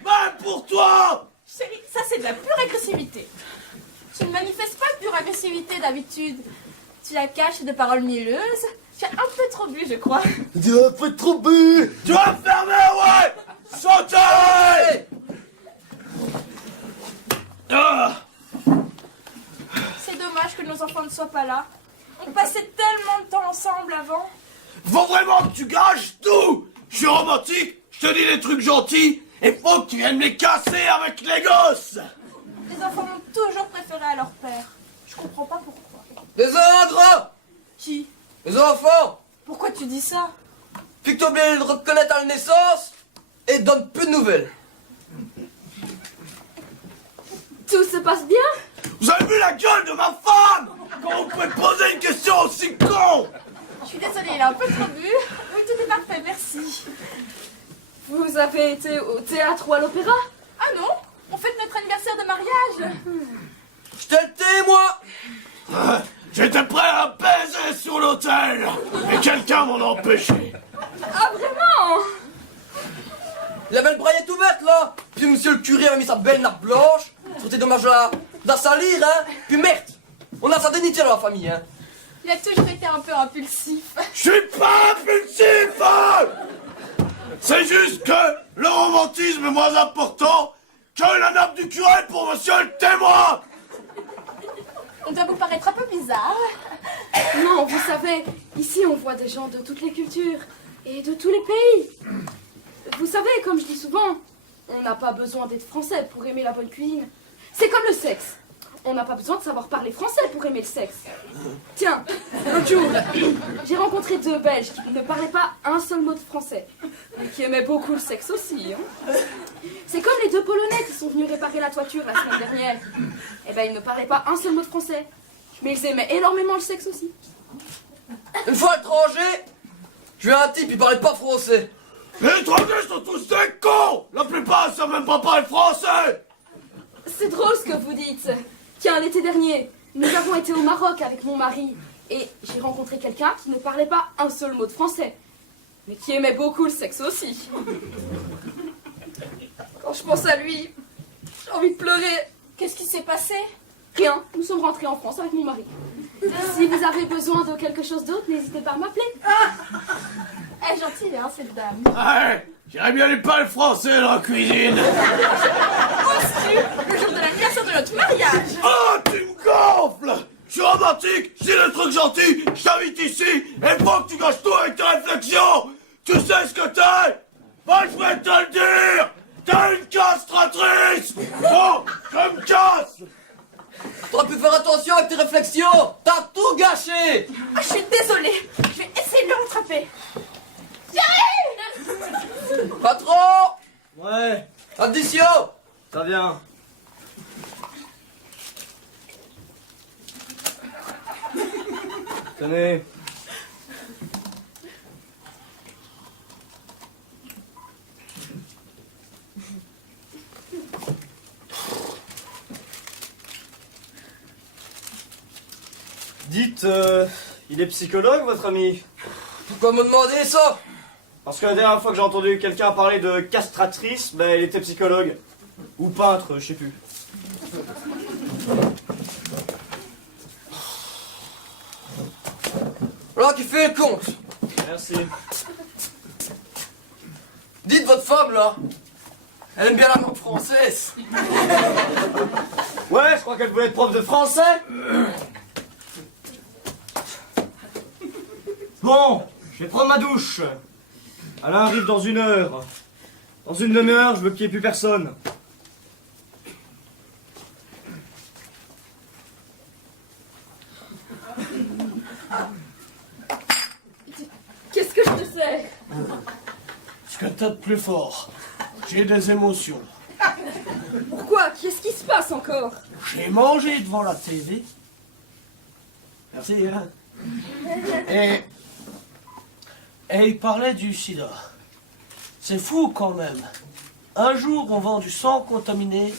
Même pour toi. Chérie, ça c'est de la pure agressivité. Tu ne manifestes pas de pure agressivité d'habitude. Tu la caches de paroles mielleuses. Tu as un peu trop bu, je crois. Tu as fait trop bu. Tu vas fermer, ouais. Sautez. Ah. C'est dommage que nos enfants ne soient pas là. On passait tellement de temps ensemble avant. Faut vraiment que tu gâches tout. Je suis romantique, je te dis des trucs gentils, et faut que tu viennes me les casser avec les gosses. Les enfants m'ont toujours préféré à leur père. Je comprends pas pourquoi. Désordre! Qui? Les enfants! Pourquoi tu dis ça? Puis que t'as oublié de le reconnaître à la naissance, et donne plus de nouvelles. Tout se passe bien? Vous avez vu la gueule de ma femme? Comment vous pouvez poser une question aussi con? Je suis désolée, il a un peu trop bu. Oui, tout est parfait, merci. Vous avez été au théâtre ou à l'opéra? Ah non, on fête notre anniversaire de mariage. J'étais le thé, moi! J'étais prêt à baiser sur l'hôtel, mais quelqu'un m'en a empêché. Ah vraiment? La belle braille est ouverte, là! Puis monsieur le curé a mis sa belle nappe blanche. C'était dommage d'en salir, hein! Puis merde! On a sa dignité dans la famille, hein! Il a toujours été un peu impulsif. Je suis pas impulsif, hein. C'est juste que le romantisme est moins important que la nappe du curé pour monsieur le témoin. On doit vous paraître un peu bizarre. Non, vous savez, ici on voit des gens de toutes les cultures et de tous les pays. Vous savez, comme je dis souvent, on n'a pas besoin d'être français pour aimer la bonne cuisine. C'est comme le sexe. On n'a pas besoin de savoir parler français pour aimer le sexe. Tiens, l'autre jour, j'ai rencontré 2 Belges qui ne parlaient pas un seul mot de français, mais qui aimaient beaucoup le sexe aussi. Hein. C'est comme les 2 Polonais qui sont venus réparer la toiture la semaine dernière. Eh ben, ils ne parlaient pas un seul mot de français, mais ils aimaient énormément le sexe aussi. Une fois à l'étranger, je vais à un type, il parlait pas français. Les étrangers sont tous des cons. La plupart ne savent même pas parler français. C'est drôle ce que vous dites. Tiens, l'été dernier, nous avons été au Maroc avec mon mari et j'ai rencontré quelqu'un qui ne parlait pas un seul mot de français, mais qui aimait beaucoup le sexe aussi. Quand je pense à lui, j'ai envie de pleurer. Qu'est-ce qui s'est passé? Rien, nous sommes rentrés en France avec mon mari. Si vous avez besoin de quelque chose d'autre, n'hésitez pas à m'appeler. Elle est gentille, hein, cette dame. Ouais, j'irais bien les parler français dans la cuisine. Oses-tu, le jour de l'anniversaire de notre mariage? Oh, tu me gonfles. Je je suis romantique, je dis des trucs gentils, je t'invite ici, et faut que tu gâches tout avec tes réflexions. Tu sais ce que t'es? Bah, je vais te le dire. T'es une castratrice. Bon, je me casse. T'aurais pu faire attention avec tes réflexions. T'as tout gâché. Ah, je suis désolée. Je vais essayer de le rattraper. Patron. Ouais, Addition. ça vient. Tenez. Dites, il est psychologue, votre ami? Pourquoi me demander ça? Parce que la dernière fois que j'ai entendu quelqu'un parler de castratrice, ben il était psychologue. Ou peintre, je sais plus. Voilà qui fait le compte. Merci. Dites votre femme là. Elle aime bien la langue française. Ouais, je crois qu'elle voulait être prof de français. Bon, je vais prendre ma douche. Alain arrive dans 1 heure. Dans 1 demi-heure, je veux qu'il n'y ait plus personne. Qu'est-ce que je te sais? Ce que t'as de plus fort. J'ai des émotions. Pourquoi? Qu'est-ce qui se passe encore? J'ai mangé devant la TV. Merci, hein. Et il parlait du sida. C'est fou quand même. Un jour, on vend du sang contaminé,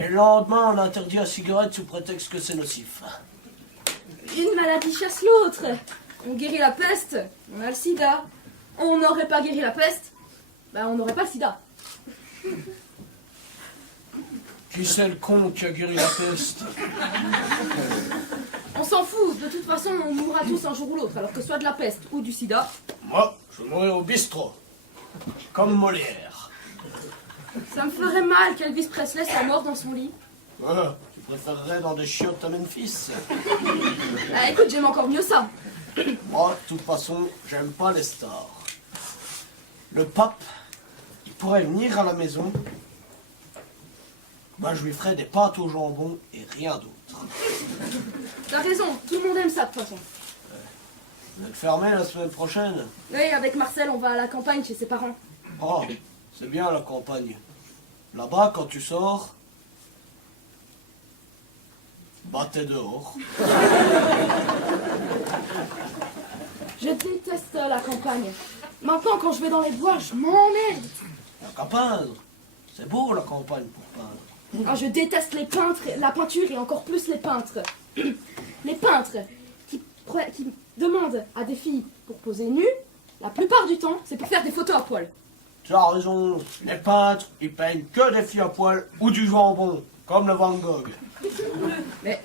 et le lendemain, on interdit la cigarette sous prétexte que c'est nocif. Une maladie chasse l'autre. On guérit la peste, on a le sida. On n'aurait pas guéri la peste, ben on n'aurait pas le sida. Qui c'est le con qui a guéri la peste? On s'en fout, de toute façon on mourra tous un jour ou l'autre, alors que ce soit de la peste ou du sida. Moi, je vais mourir au bistrot. Comme Molière. Ça me ferait mal qu'Elvis Presley soit mort dans son lit. Voilà, tu préférerais dans des chiottes à Memphis? Ah, écoute, j'aime encore mieux ça. Moi, de toute façon, j'aime pas les stars. Le pape, il pourrait venir à la maison. Moi, je lui ferais des pâtes au jambon et rien d'autre. T'as raison, tout le monde aime ça de toute façon. Vous êtes fermé la semaine prochaine? Oui, avec Marcel, on va à la campagne chez ses parents. Oh, c'est bien la campagne. Là-bas, quand tu sors, bah t'es dehors. Je déteste la campagne. Maintenant, quand je vais dans les bois, je m'emmerde. Y'a qu'à peindre. C'est beau la campagne pour peindre. Ah, je déteste les peintres, la peinture et encore plus les peintres. Les peintres qui demandent à des filles pour poser nues, la plupart du temps, c'est pour faire des photos à poil. Tu as raison, les peintres, ils peignent que des filles à poil ou du jambon, comme le Van Gogh. Mais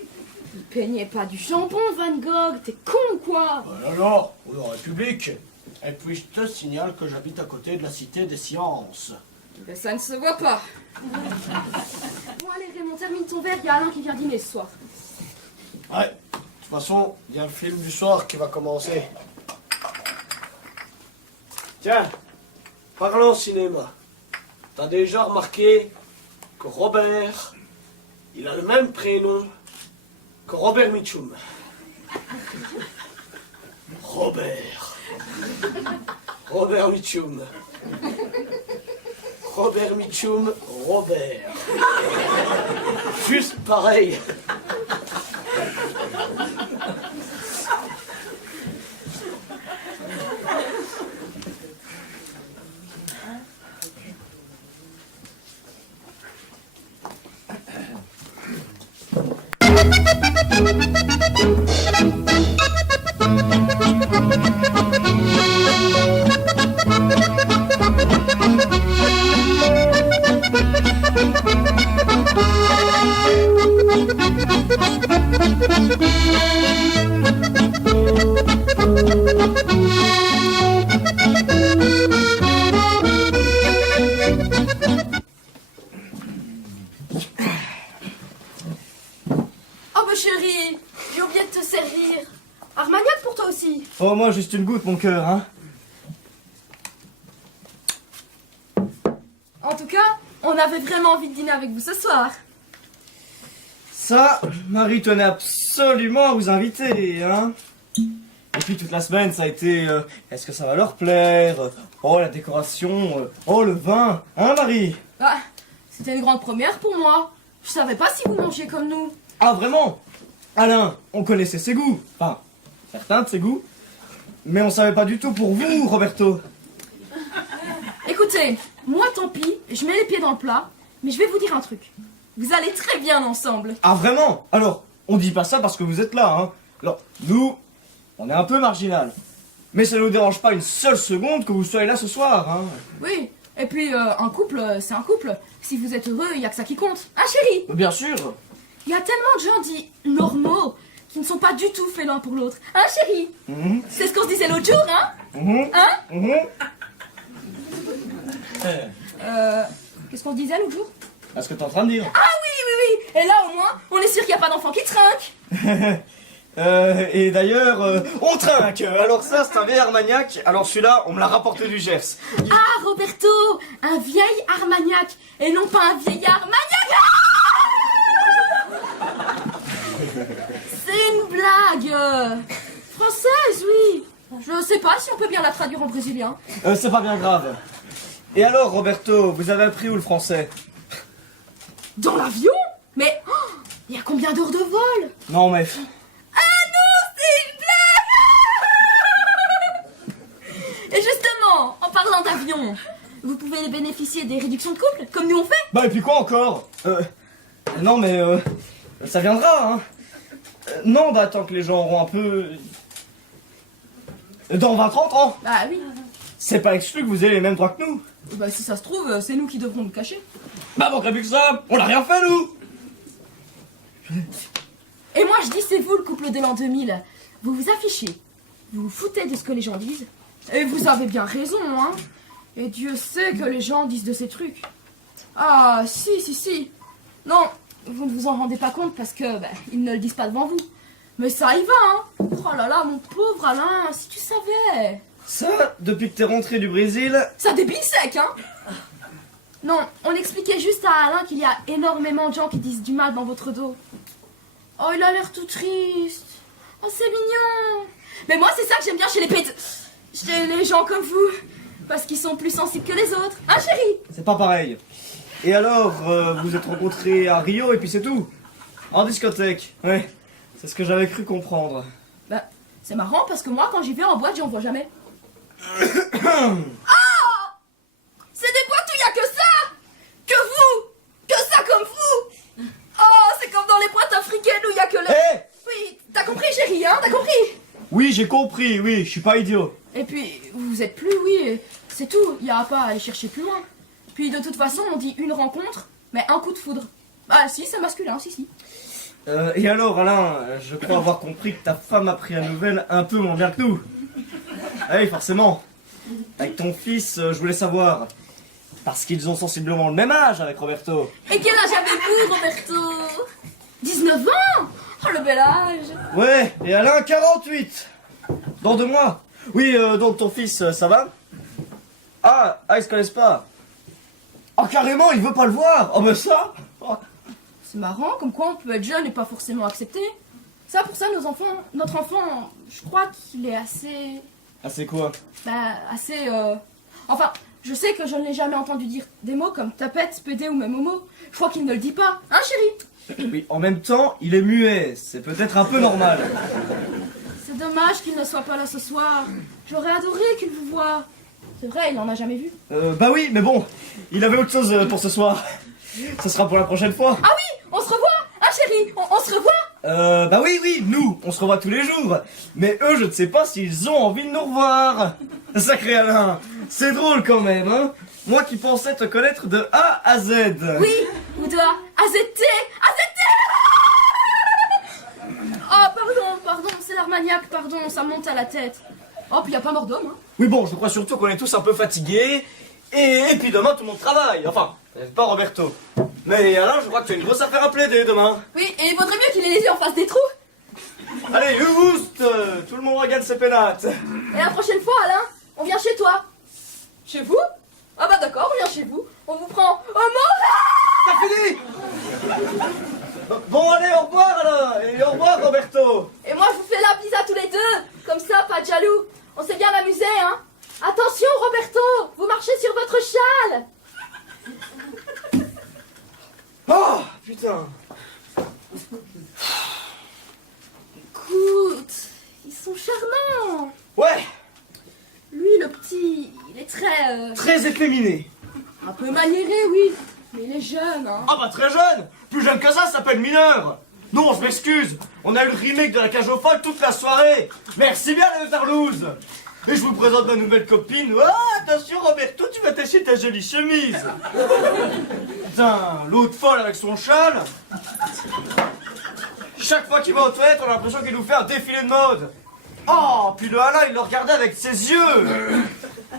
il peignait pas du jambon, Van Gogh, t'es con ou quoi? Alors, on est en République. Et puis je te signale que j'habite à côté de la Cité des Sciences. Ben, ça ne se voit pas. Bon allez Raymond, termine ton verre, il y a Alain qui vient dîner ce soir. Ouais, de toute façon, il y a le film du soir qui va commencer. Tiens, parlons cinéma. T'as déjà remarqué que Robert, il a le même prénom que Robert Mitchum. Robert. Robert Mitchum. Robert Mitchum, Robert. Juste pareil. Thank you. chérie, j'ai oublié de te servir. Armagnac pour toi aussi. Oh, moi, juste une goutte, mon cœur, hein. En tout cas, on avait vraiment envie de dîner avec vous ce soir. Ça, Marie tenait absolument à vous inviter, hein. Et puis toute la semaine, ça a été, est-ce que ça va leur plaire? Oh, la décoration, oh, le vin, hein, Marie? Ah, c'était une grande première pour moi. Je savais pas si vous mangez comme nous. Ah, vraiment? Alain, on connaissait ses goûts, enfin, certains de ses goûts, mais on savait pas du tout pour vous, Roberto. Écoutez, moi tant pis, je mets les pieds dans le plat, mais je vais vous dire un truc. Vous allez très bien ensemble. Ah, vraiment? Alors, on dit pas ça parce que vous êtes là, hein. Alors, nous, on est un peu marginal. Mais ça ne nous dérange pas une seule seconde que vous soyez là ce soir, hein. Oui, et puis un couple, c'est un couple. Si vous êtes heureux, il y a que ça qui compte. Hein, chérie? Bien sûr. Il y a tellement de gens dits normaux qui ne sont pas du tout faits l'un pour l'autre. Hein, chérie? Mhm, C'est ce qu'on se disait l'autre jour, hein? mhm, Hein? mhm. Qu'est-ce qu'on se disait l'autre jour? Ah, ce que t'es en train de dire. Ah oui, oui, oui! Et là, au moins, on est sûr qu'il n'y a pas d'enfant qui trinque. Et d'ailleurs, on trinque. Alors ça, c'est un vieil Armagnac. Alors celui-là, on me l'a rapporté du Gers. Ah, Roberto! Un vieil Armagnac! Et non pas un vieillard Armagnac! C'est une blague! Française, oui! Je sais pas si on peut bien la traduire en brésilien. C'est pas bien grave. Et alors, Roberto, vous avez appris où le français? Dans l'avion? Mais oh, il y a combien d'heures de vol? Non, mais... Ah non, c'est une blague! Et justement, en parlant d'avion, vous pouvez bénéficier des réductions de couple, comme nous on fait? Bah, et puis quoi encore? Non, mais... ça viendra, hein. Non, bah, tant que les gens auront un peu... Dans 20-30 ans. Bah oui. C'est pas exclu que vous ayez les mêmes droits que nous. Bah si ça se trouve, c'est nous qui devrons nous cacher. Bah, manquerait plus que ça. On n'a rien fait, nous. Et moi je dis c'est vous le couple de l'an 2000. Vous vous affichez, vous vous foutez de ce que les gens disent. Et vous avez bien raison, hein. Et Dieu sait que les gens disent de ces trucs. Ah si. Non, vous ne vous en rendez pas compte parce que ils ne le disent pas devant vous. Mais ça y va, hein. Oh là là, mon pauvre Alain, si tu savais. Ça, depuis que t'es rentré du Brésil... Ça débile sec, hein. Non, on expliquait juste à Alain qu'il y a énormément de gens qui disent du mal dans votre dos. Oh, il a l'air tout triste. Oh, c'est mignon. Mais moi, c'est ça que j'aime bien chez les gens comme vous. Parce qu'ils sont plus sensibles que les autres. Hein, chérie? C'est pas pareil. Et alors, vous êtes rencontrés à Rio et puis c'est tout? En discothèque, ouais. C'est ce que j'avais cru comprendre. Bah, c'est marrant parce que moi, quand j'y vais en boîte, j'en vois jamais. Oh! C'est des boîtes où il y a que ça! Que vous! Que ça comme vous! Oh, c'est comme dans les boîtes africaines où il y a que les... Hé! Oui, t'as compris, chérie, hein? T'as compris? Oui, j'ai compris, oui, je suis pas idiot. Et puis, vous êtes plus, oui, c'est tout. Il n'y a pas à aller chercher plus loin. Puis, de toute façon, on dit une rencontre, mais un coup de foudre. Ah, si, c'est masculin, si. Et alors, Alain, je crois avoir compris que ta femme a pris la nouvelle un peu moins bien que nous. Ah oui, forcément. Avec ton fils, je voulais savoir. Parce qu'ils ont sensiblement le même âge avec Roberto. Et quel âge avez-vous, Roberto? 19 ans? Oh, le bel âge. Ouais, et Alain, 48. Dans 2 mois. Oui, donc ton fils, ça va? Ah, ils se connaissent pas. Ah, carrément, il veut pas le voir. Oh, ben ça. Oh. C'est marrant, comme quoi on peut être jeune et pas forcément accepté. Ça, pour ça, notre enfant, je crois qu'il est assez... Ah, c'est quoi? assez... Enfin, je sais que je ne l'ai jamais entendu dire des mots comme tapette, pédé ou même homo. Je crois qu'il ne le dit pas. Hein, chérie? Oui, en même temps, il est muet. C'est peut-être un peu normal. C'est dommage qu'il ne soit pas là ce soir. J'aurais adoré qu'il vous voie. C'est vrai, il en a jamais vu. Bah oui, mais bon, il avait autre chose pour ce soir. Ce sera pour la prochaine fois. Ah oui, on se revoit. Hein, chérie, on se revoit. Bah oui, nous, on se revoit tous les jours. Mais eux, je ne sais pas s'ils ont envie de nous revoir. Sacré Alain, c'est drôle quand même, hein. Moi qui pensais te connaître de A à Z. Oui, ou de AZT. Oh, pardon, c'est l'Armagnac, pardon, ça monte à la tête. Oh, puis y a pas mort d'homme, hein. Oui, bon, je crois surtout qu'on est tous un peu fatigués. Et puis demain, tout le monde travaille. Enfin, pas Roberto. Mais Alain, je crois que tu as une grosse affaire à plaider demain. Oui, et il vaudrait mieux qu'il ait les yeux en face des trous. Allez, Auguste, tout le monde regarde ses pénates. Et la prochaine fois, Alain, on vient chez toi. Chez vous? Ah bah d'accord, on vient chez vous. On vous prend au mauvais. T'as fini? Bon, allez, au revoir, Alain. Et au revoir, Roberto. Et moi, je vous fais la pizza tous les deux. Comme ça, pas de jaloux. On s'est bien amusé, hein. Attention, Roberto, vous marchez sur votre châle. Oh, putain. Écoute, ils sont charmants. Ouais, Lui, le petit, il est très... très efféminé. un peu maniéré, oui. Mais il est jeune, hein. Ah bah très jeune. Plus jeune que ça s'appelle mineur. Non, je m'excuse. On a eu le remake de la cage aux folles toute la soirée. Merci bien, les Tarlouse. Et je vous présente ma nouvelle copine. Oh, attention, Roberto, tu vas tâcher ta jolie chemise. Putain, l'autre folle avec son châle. Chaque fois qu'il va aux toilettes, on a l'impression qu'il nous fait un défilé de mode. Oh, puis le Alain, il le regardait avec ses yeux.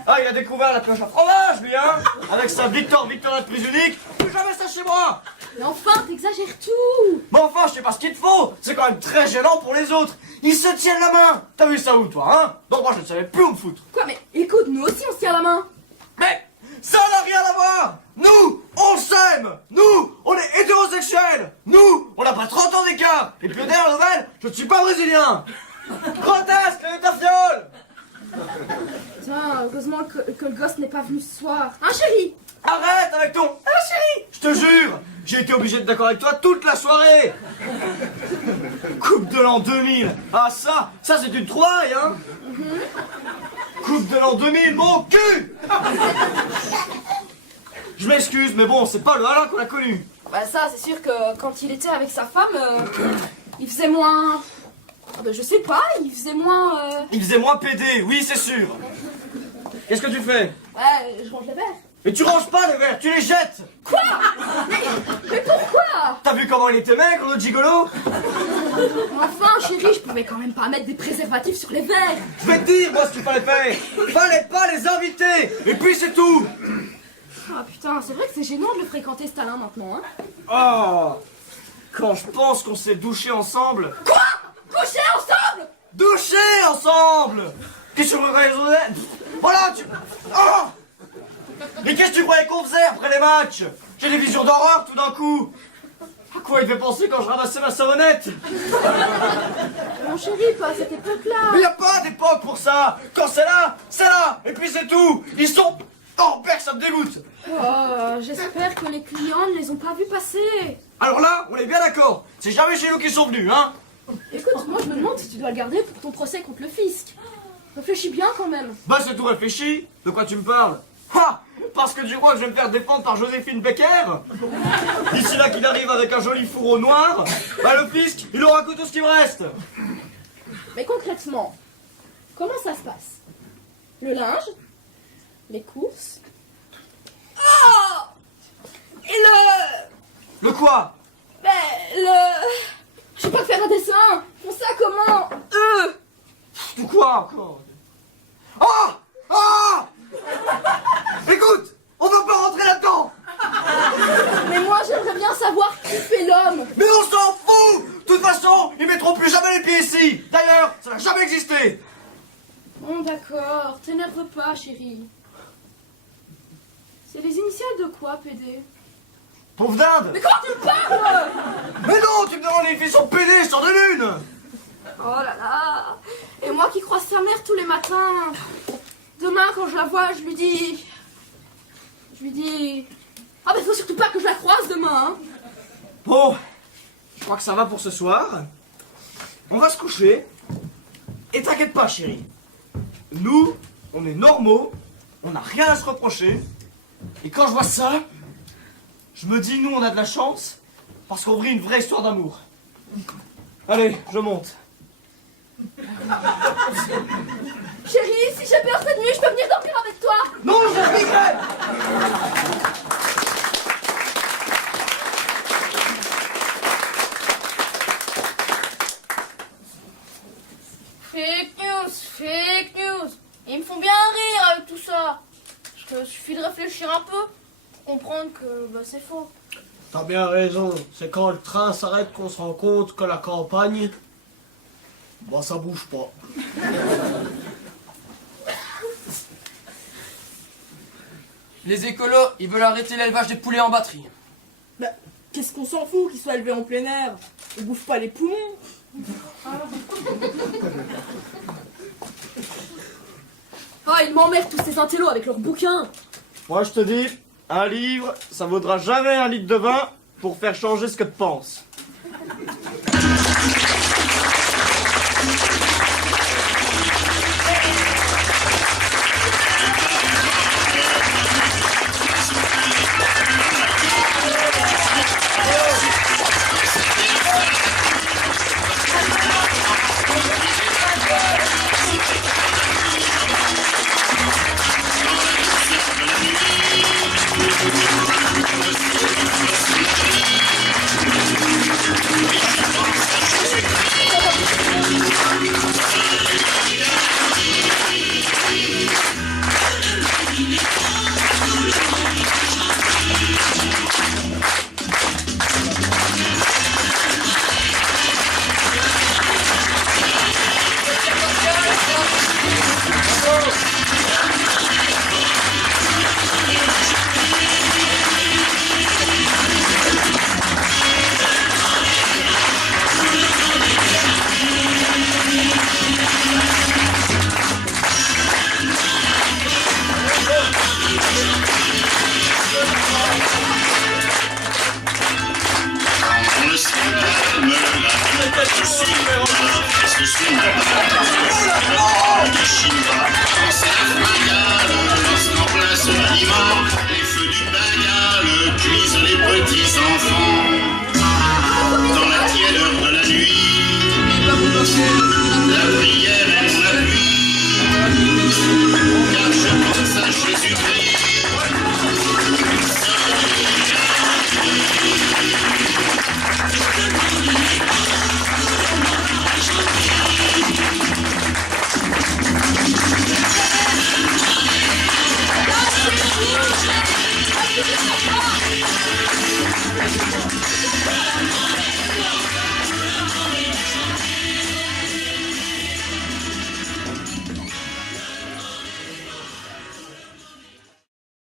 Ah, il a découvert la pioche à fromage, lui, hein. Avec sa Victor de prise unique. Plus jamais ça chez moi. Mais enfin, t'exagères tout. Mais enfin, je sais pas ce qu'il te faut. C'est quand même très gênant pour les autres. Ils se tiennent la main. T'as vu ça où, toi, hein? Donc moi, je ne savais plus où me foutre. Quoi, mais écoute, nous aussi, on se tient la main. Mais ça n'a rien à voir. Nous, on s'aime. Nous, on est hétérosexuels. Nous, on n'a pas 30 ans d'écart. Et puis derrière la nouvelle, je ne suis pas brésilien. Grotesque, ta fiole. Putain, heureusement que le gosse n'est pas venu ce soir. Hein, chérie? Arrête avec ton... Ah, chérie. Je te jure, j'ai été obligé d'être d'accord avec toi toute la soirée. Coupe de l'an 2000. Ah, ça c'est une trouvaille, hein. Coupe de l'an 2000, mon cul. Je m'excuse, mais bon, c'est pas le Alain qu'on a connu. Bah ça, c'est sûr que quand il était avec sa femme, il faisait moins... Ah bah, je sais pas, il faisait moins... Il faisait moins pédé, oui, c'est sûr. Qu'est-ce que tu fais? Ouais, je range les verres. Mais tu ranges pas les verres, tu les jettes. Quoi? Mais pourquoi? T'as vu comment il était maigre, le gigolo? Enfin, chérie, je pouvais quand même pas mettre des préservatifs sur les verres. Je vais te dire, moi, ce qu'il fallait faire. Fallait pas les inviter. Et puis c'est tout. Ah putain, c'est vrai que c'est gênant de le fréquenter ce talent maintenant, hein. Oh, quand je pense qu'on s'est douché ensemble. Quoi? Coucher ensemble? Doucher ensemble. Qu'est-ce que tu me raisonnais? Voilà, tu... Oh. Mais qu'est-ce que tu croyais qu'on faisait après les matchs? J'ai des visions d'horreur tout d'un coup. À quoi il devait penser quand je ramassais ma savonnette? Mon chéri, pas à cette époque-là. Mais y a pas d'époque pour ça. Quand c'est là, c'est là. Et puis c'est tout. Ils sont... Oh, père, ça me dégoûte. Oh, j'espère que les clients ne les ont pas vus passer. Alors là, on est bien d'accord. C'est jamais chez nous qu'ils sont venus, hein. Écoute, moi je me demande si tu dois le garder pour ton procès contre le fisc. Réfléchis bien quand même. Bah c'est tout réfléchi. De quoi tu me parles? Ha! Parce que tu crois que je vais me faire défendre par Joséphine Becker? D'ici là qu'il arrive avec un joli fourreau noir, bah le fisc, il aura que tout ce qui me reste. Mais concrètement, comment ça se passe? Le linge? Les courses? Oh! Et Le quoi? Ben, je sais pas faire un dessin. On sait comment? De quoi encore? Ah! Ah! Écoute, on va pas rentrer là-dedans. Mais moi j'aimerais bien savoir qui fait l'homme. Mais on s'en fout. De toute façon, ils mettront plus jamais les pieds ici. D'ailleurs, ça n'a jamais existé. Bon d'accord, t'énerve pas chérie. C'est les initiales de quoi, PD? Pauvre dinde. Mais comment tu me parles? Mais non, tu me demandes les filles sont pédées, sur de lune. Oh là là. Et moi qui croise sa mère tous les matins. Demain quand je la vois, je lui dis... Ah mais faut surtout pas que je la croise demain, hein. Bon, je crois que ça va pour ce soir. On va se coucher. Et t'inquiète pas, chérie. Nous, on est normaux. On n'a rien à se reprocher. Et quand je vois ça, je me dis, nous, on a de la chance. Parce qu'on vit une vraie histoire d'amour. Allez, je monte. Chérie, si j'ai peur cette nuit, je peux venir dormir avec toi. Non, je regrette. Fake news. Ils me font bien rire avec tout ça. Parce que suffit de réfléchir un peu pour comprendre que c'est faux. T'as bien raison, c'est quand le train s'arrête qu'on se rend compte que la campagne, Bah ça bouge pas. Les écolos, ils veulent arrêter l'élevage des poulets en batterie. Bah, qu'est-ce qu'on s'en fout qu'ils soient élevés en plein air? Ils bouffent pas les poumons. Ah, ils m'emmerdent tous ces intellos avec leurs bouquins. Moi, je te dis, un livre, ça vaudra jamais un litre de vin pour faire changer ce que tu penses. Le ciel me l'a fait ceci,